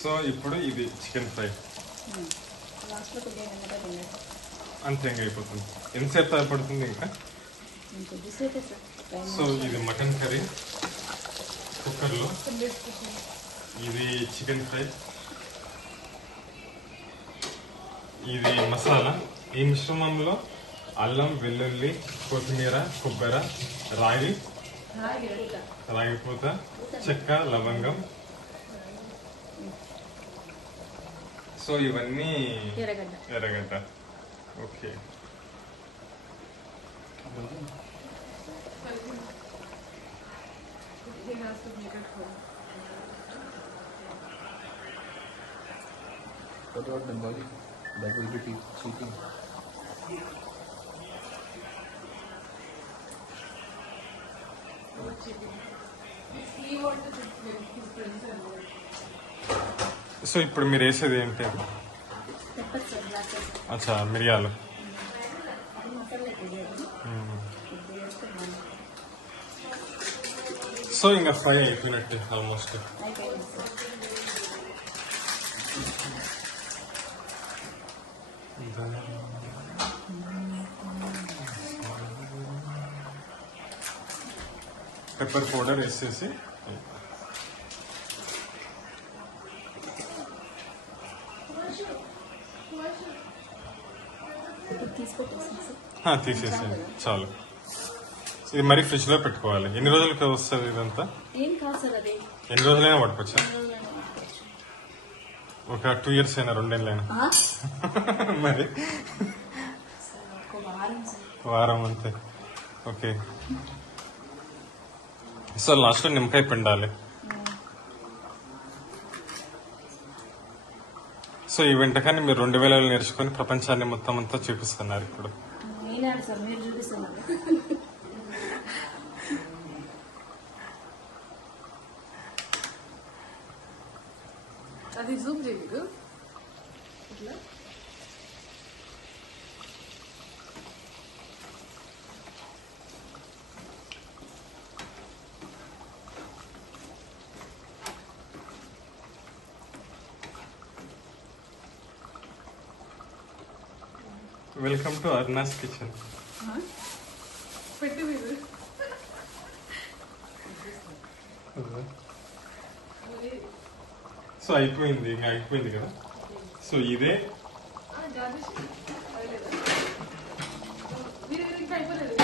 So ఇప్పుడు ఇది chicken fry అంతే ఇంకా అయిపోతుంది. ఎంతసేపు పడుతుంది ఇంకా? సో ఇది మటన్ కర్రీ కుక్కర్లో, ఇది చికెన్ ఫ్రై, ఇది మసాలా. ఈ మిశ్రమంలో అల్లం, వెల్లుల్లి, కొత్తిమీర, కొబ్బరి, రాగిపూత, చెక్క, లవంగం. సో ఇవన్నీ ఎర్రగడ్డ. Okay. What about Bengali? That will be cheating. So ఇప్పుడు మీరు వేసేది ఏంటి? అచ్చా, మిరియాలు. సో ఇంకా ఫ్రై అయిపోయినట్టు ఆల్మోస్ట్. పెప్పర్ పౌడర్ వేసేసి తీసేసేయండి చాలు. ఇది మరి ఫ్రిడ్జ్ లో పెట్టుకోవాలి. ఎన్ని రోజులకి వస్తుంది ఇదంతా? ఎన్ని రోజులైనా పట్టుకోవచ్చా? ఒక 2 years అయినా 2 ఏళ్ళైనా? మరి వారం అంతే. ఓకే. సో లాస్ట్ లో నిమ్మకాయ పిండాలి. సో ఈ వంటకాన్ని మీరు 2000 నేర్చుకుని ప్రపంచాన్ని మొత్తం అంతా చూపిస్తున్నారు ఇప్పుడు. అది జూమ్ చేయలేదు. Welcome to Arna's kitchen. పెట్టి మీరు సో అయిపోయింది, ఇంకా అయిపోయింది కదా. సో ఇదే మీరు ఇంకా అయిపోలేదు.